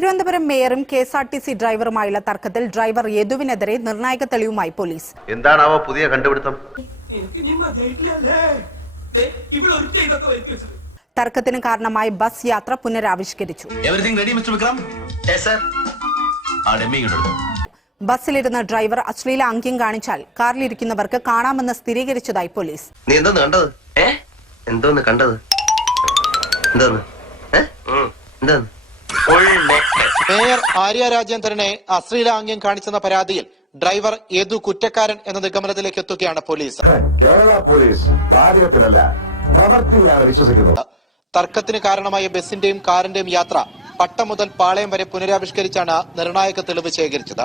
Thiruvananthapuram മേയറും KSRTC ഡ്രൈവറുമായുള്ള തർക്കത്തിൽ driver യദുവിനെതിരെ നിർണായക തെളിവുമായി police. എന്താണാവോ പുതിയ കണ്ടുപിടുത്തം? തർക്കത്തിന് കാരണമായി ബസ് യാത്ര പുനരാവിഷ്കരിച്ചു. ബസ്സിലിരുന്ന ഡ്രൈവർ അശ്ലീല ആംഗ്യം കാണിച്ചാൽ കാറിലിരിക്കുന്നവർക്ക് കാണാമെന്ന് സ്ഥിരീകരിച്ചതായി പോലീസ്. നീ എന്തോന്ന് കണ്ടത്? മേയർ ആര്യ രാജേന്ദ്രനെ അശ്ലീലാംഗ്യം കാണിച്ചെന്ന പരാതിയിൽ ഡ്രൈവർ യദു കുറ്റക്കാരൻ എന്ന നിഗമനത്തിലേക്ക് എത്തുകയാണ് പോലീസ്. കേരള പോലീസ് വാചകത്തിലല്ല പ്രവൃത്തിയിലാണ് വിശ്വസിക്കുന്നത്. തർക്കത്തിന് കാരണമായ ബസിന്റെയും കാറിന്റെയും യാത്ര പട്ടം മുതൽ പാളയം വരെ പുനരാവിഷ്കരിച്ചാണ് നിർണായക തെളിവ് ശേഖരിച്ചത്.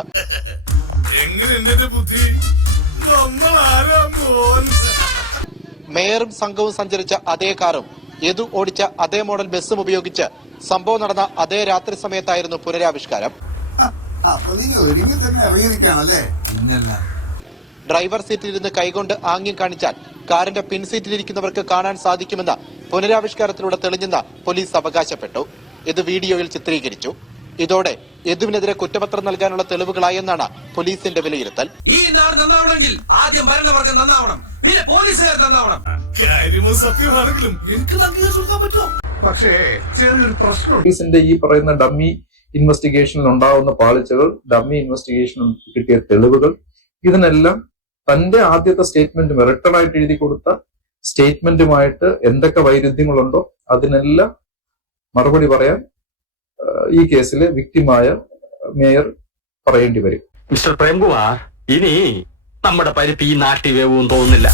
മേയറും സംഘവും സഞ്ചരിച്ച അതേ കാറും യദു ഓടിച്ച അതേ മോഡൽ ബസ്സും ഉപയോഗിച്ച് സംഭവം നടന്ന അതേ രാത്രി സമയത്തായിരുന്നു പുനരാവിഷ്കാരം. ഡ്രൈവർ സീറ്റിലിരുന്ന് കൈകൊണ്ട് ആംഗ്യം കാണിച്ചാൽ കാറിന്റെ പിൻസീറ്റിലിരിക്കുന്നവർക്ക് കാണാൻ സാധിക്കുമെന്ന് പുനരാവിഷ്കാരത്തിലൂടെ തെളിഞ്ഞെന്ന് പോലീസ് അവകാശപ്പെട്ടു. ഇത് വീഡിയോയിൽ ചിത്രീകരിച്ചു. ഇതോടെ യദുവിനെതിരെ കുറ്റപത്രം നൽകാനുള്ള തെളിവുകളായെന്നാണ് പോലീസിന്റെ വിലയിരുത്തൽ. ഈ നാട് നന്നാവണമെങ്കിൽ ആദ്യം ഭരണവർഗം നന്നാവണം, പിന്നെ പോലീസുകാർ നന്നാവണം. സത്യമാണെങ്കിലും എനിക്ക് അംഗീകരിക്കാൻ പറ്റുമോ? പക്ഷേ ചെറിയൊരു പ്രശ്നം. പോലീസിന്റെ ഈ പറയുന്ന ഡമ്മി ഇൻവെസ്റ്റിഗേഷനിൽ ഉണ്ടാവുന്ന പാളിച്ചകൾ, ഡമ്മി ഇൻവെസ്റ്റിഗേഷനിൽ കിട്ടിയ തെളിവുകൾ, ഇതിനെല്ലാം തന്റെ ആദ്യത്തെ സ്റ്റേറ്റ്മെന്റ് റിട്ടേണായിട്ട് എഴുതി കൊടുത്ത സ്റ്റേറ്റ്മെന്റുമായിട്ട് എന്തൊക്കെ വൈരുദ്ധ്യങ്ങളുണ്ടോ അതിനെല്ലാം മറുപടി പറയാൻ ഈ കേസിലെ വിക്ടിമായ മേയർ പറയേണ്ടി വരും. മിസ്റ്റർ പ്രേംകുമാർ, ഇനി നമ്മുടെ പരിപ്പ് ഈ നാട്ടിൽ വേവും തോന്നുന്നില്ല.